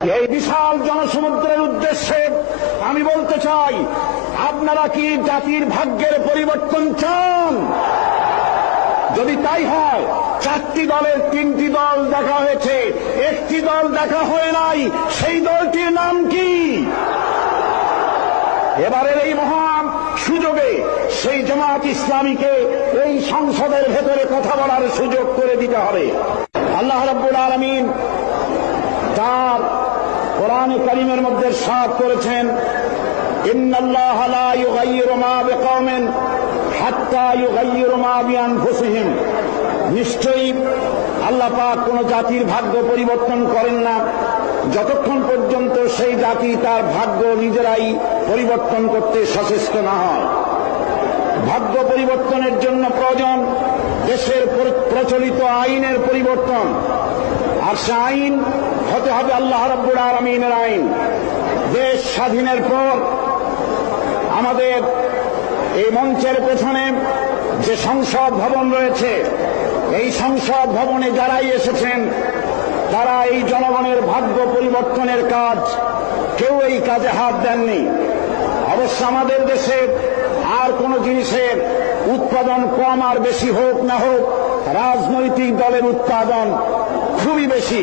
এই বিশাল জনসমুদ্রের উদ্দেশ্যে আমি বলতে চাই, আপনারা কি জাতির ভাগ্যের পরিবর্তন চান? যদি তাই হয়, 4টি দলের 3টি দল দেখা হয়েছে, একটি দল দেখা হয় নাই। সেই দলটির নাম কি? এবারের এই মহান সুযোগে সেই জামাত ইসলামীকে এই সংসদের ভেতরে কথা বলার সুযোগ করে দিতে হবে। আল্লাহ রাব্বুল আলামিন তার কোরআনে কারীমের মধ্যে ইরশাদ করেছেন, ইন্নাল্লাহা লা ইউগাইয়িরু মা বিকওমিন হাত্তা ইউগাইয়িরু মা বিআনফুসিহিম। নিশ্চয়ই আল্লাহ পাক কোন জাতির ভাগ্য পরিবর্তন করেন না যতক্ষণ পর্যন্ত সেই জাতি তার ভাগ্য নিজেরাই পরিবর্তন করতে সচেষ্ট না হয়। ভাগ্য পরিবর্তনের জন্য প্রয়োজন দেশের প্রচলিত আইনের পরিবর্তন, আর সে আইন হতে হবে আল্লাহ রাব্বুল আলামিনের আইন। দেশ স্বাধীনের পর আমাদের এই মঞ্চের পেছনে যে সংসদ ভবন রয়েছে, এই সংসদ ভবনে যারাই এসেছেন তারা এই জনগণের ভাগ্য পরিবর্তনের কাজ, কেউ এই কাজে হাত দেননি। অবশ্য আমাদের দেশে আর কোন জিনিসের উৎপাদন কম আর বেশি হোক না হোক, রাজনৈতিক দলের উৎপাদন খুবই বেশি।